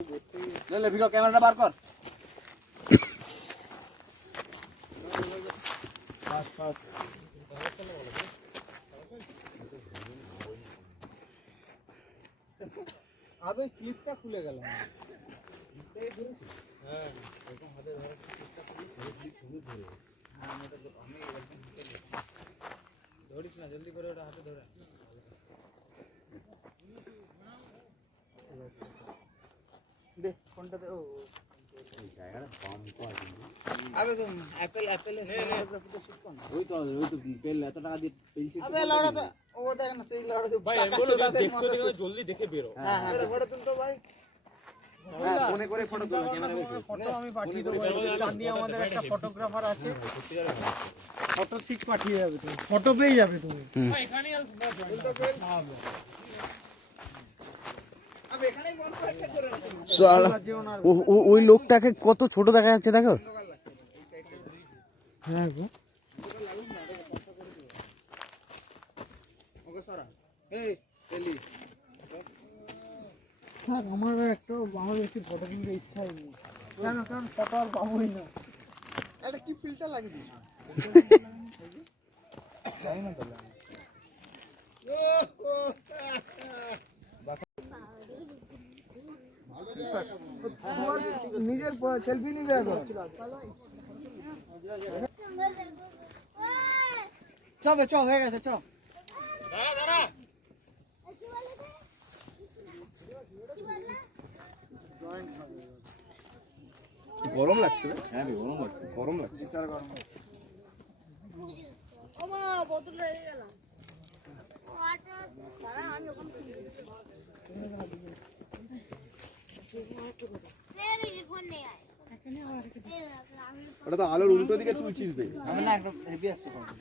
ले ভিগো ক্যামেরাটা বার কর। আবে ক্লিপটা খুলে গেল। ক্লিপটাই ধরেছি। হ্যাঁ, এরকম হাতে ধরে ক্লিপটা খুলে ক্লিপ শুরু ধরে। হ্যাঁ, আমি একদম ধরিস না, জলদি করে ওটা হাতে ধরে। দে কোনটা দে ও এই জায়গাটা বাম কর কিন্তু আবে তুই অ্যাপেল ফটোগ্রাফিতে শুট কর না ওই তো পেল এত টাকা দিয়ে পেন্সিল আবে লাউড়া তো ও দেখ না সেই লাউড়া ভাই আমি বলে দেখতে জলদি দেখে বেরো হ্যাঁ ফটো তুলতো ভাই হ্যাঁ ফোনে করে ফটো তুলো ক্যামেরা বের ফটো আমি পাঠিয়ে দেব চাঁদি আমাদের একটা ফটোগ্রাফার আছে ফটো ঠিক পাঠিয়ে যাবে তুমি ফটো পেয়ে যাবে তুমি ভাই এখানেই উল্টো পেল ওই লোকটাকে কত ছোট দেখা যাচ্ছে দেখো। হ্যাঁ গো আমার একটা আমার বেশি ফটো তুলতে ইচ্ছাই নেই কারণ ফটো আর পাবোই না। এটা কি ফিল্টার লাগিয়ে দিস জানি না তাহলে নিজের সেলফি নিবে এখন চবে চ হয়ে গেছে চ গরম লাগছে হ্যাঁ গরম লাগছে স্যার গরম লাগছে ও মা বোতল রয়ে গেল ওয়াটার দাঁড়া আমি ওখানে ওটা তো আলোর উল্টো দিকে তুলছিস বে আমি না একদম হেভি আসছে কথা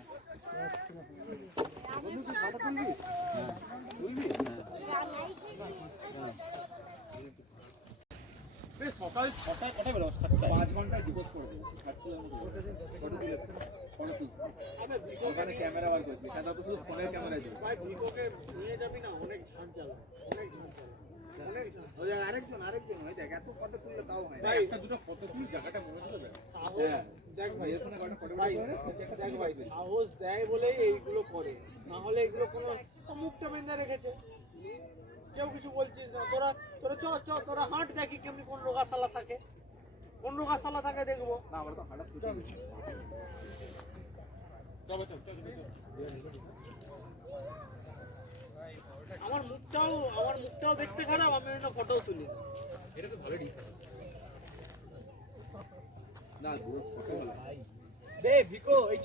সকাল 6টায় কটা বেরোস 5 ঘন্টায় ডিপোজ করে দেব খাচ্ছিলাম ফটো তুলে ফটো তুই ওখানে ক্যামেরা বার করবি সাদা তো শুধু ফোনের ক্যামেরা দিবি ভাই ভিকোকে নিয়ে যাবি না অনেক ঝাঁঝ জ্বালা ওই আরেকজন ওই দেখ এত ফটো তুললে তাও হয় ভাই একটা দুটো ফটো তুল জায়গাটা মনে হলো দেখ হ্যাঁ দেখ ভাই এখানে কয়টা ফটো করে দেখ ভাই সাহস দেয় বলেই এইগুলো করে না হলে এগুলো কোনো মুখটা বেঁধে রেখেছে কেউ কিছু বলছিস না তোরা চ তোরা হাঁট দেখি কেমনি কোন রোগাশালা থাকে দেখবো না আমরা তো হাঁটা আমার মুখটাও দেখতে খারাপ আমি না ফটোও তুলি এটা তো ভালো ডিজাইন না দূর ফটো দে ভিকো এই